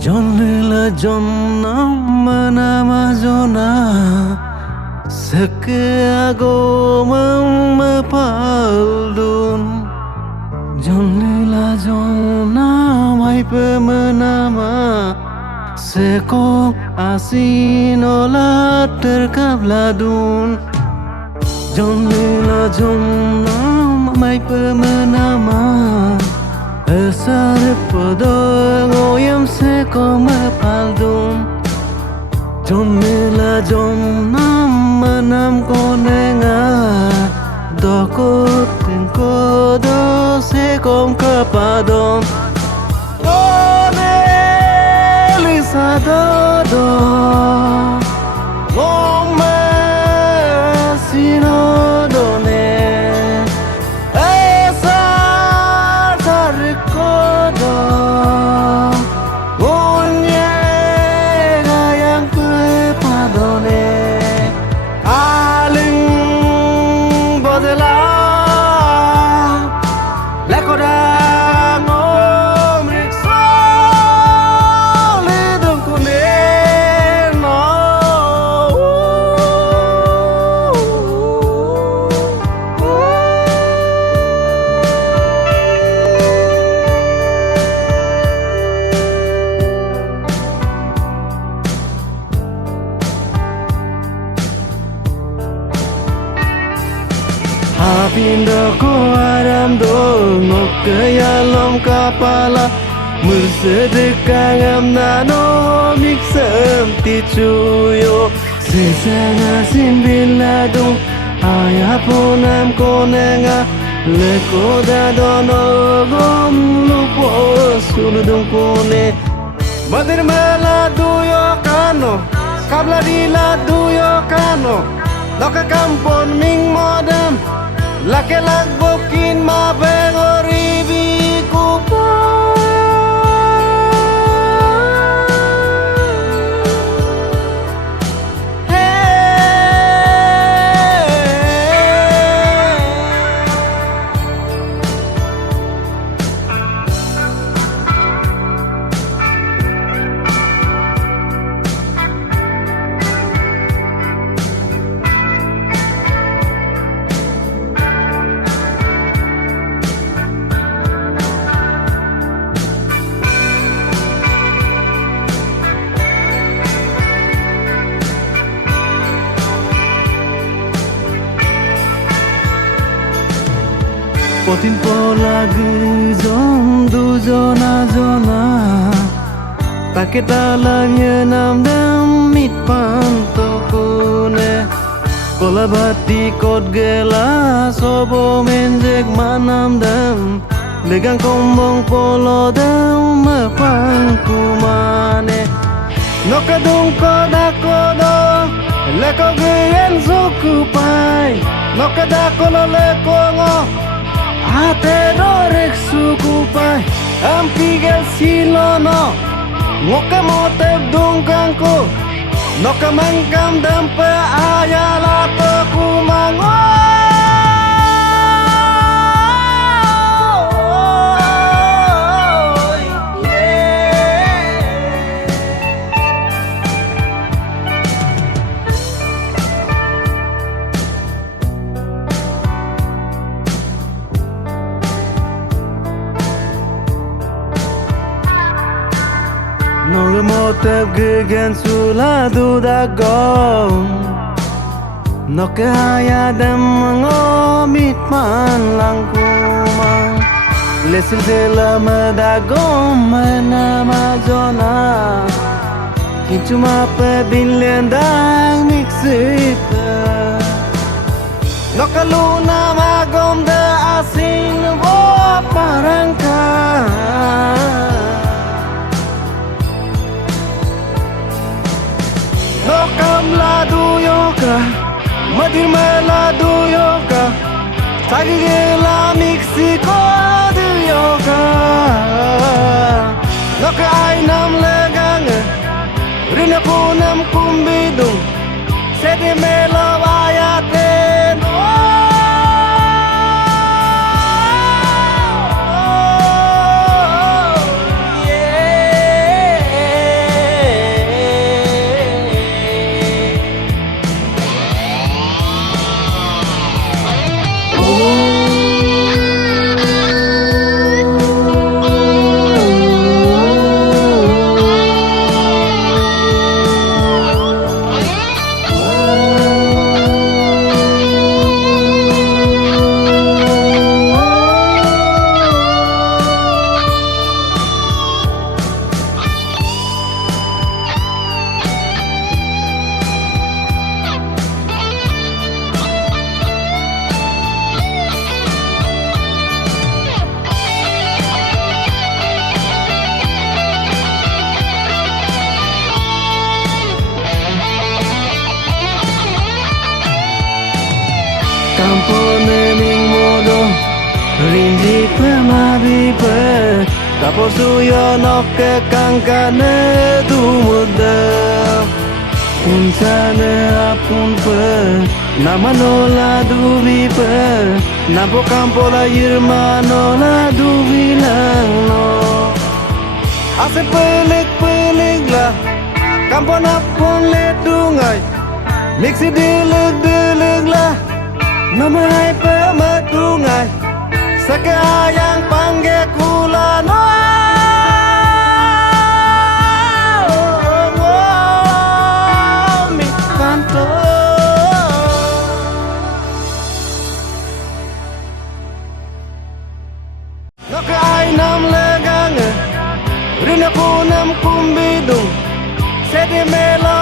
Jonlela jonnam manama jona seke agomam paldun Jonlela jonnam ai pemenama seko asinola terkabladun Jonlela jonnam ai pemenama Esar podong oyam seko mapaldum Jonlela jonnam manam konenga Dokot tengko do sekom kepadom Lisa dodo Ngome sinodone Esar tarikodo Onye gayang pepadone Aling bodela Lekoda Hapindo ko aram do ngokaya lom kapala Mersedekang amnano miksem ticuyo Sesanga simbiladung ayaponam konenga Leko dadono gom lupo suludung kone Madir meladuyo kano Kabla diladuyo kano Loka kampon ming modem Lake lagbokin mabengoribi kupa Potin polagi zom du zona zona Paketa lagnya nam dam mit pantokune Kola bati kot gela sobo menjek manam dam Legang kombong polo dam mepangku mane Nokadung kodakodo leko geyen suku pai Nokadakolo leko ngo Ate dorek suku pai Ampigel silono Ngoka motep dungkangku Noka mangkam dampe ayala kumango Noga motep gegen sula dudagong Noka haya dem ngomit man langkumang Lesil dela medagong manama zona Kincuma pebin lendang miksita Noka luna magom de asing wo parangka Nokam ladu yoka, madir meladu yoka, tagi gela Mexico du yoka. Noka ainam legang, rina punam kumbidung, sedi melo ayaten. Yeah. Pemabipe Tapos suyo no ke kangkane tu muda Unsane apun pe Nama nola dubi pe Napo kampo la yirma nola dubi lang no Ase pelik lah Kampo napun le dungai Mixi dilek lah Nama hai pe matungai Sekayang panggil kula no Mi kanto Ngok ai nam legang Rina po nam kumbidung Sedi melo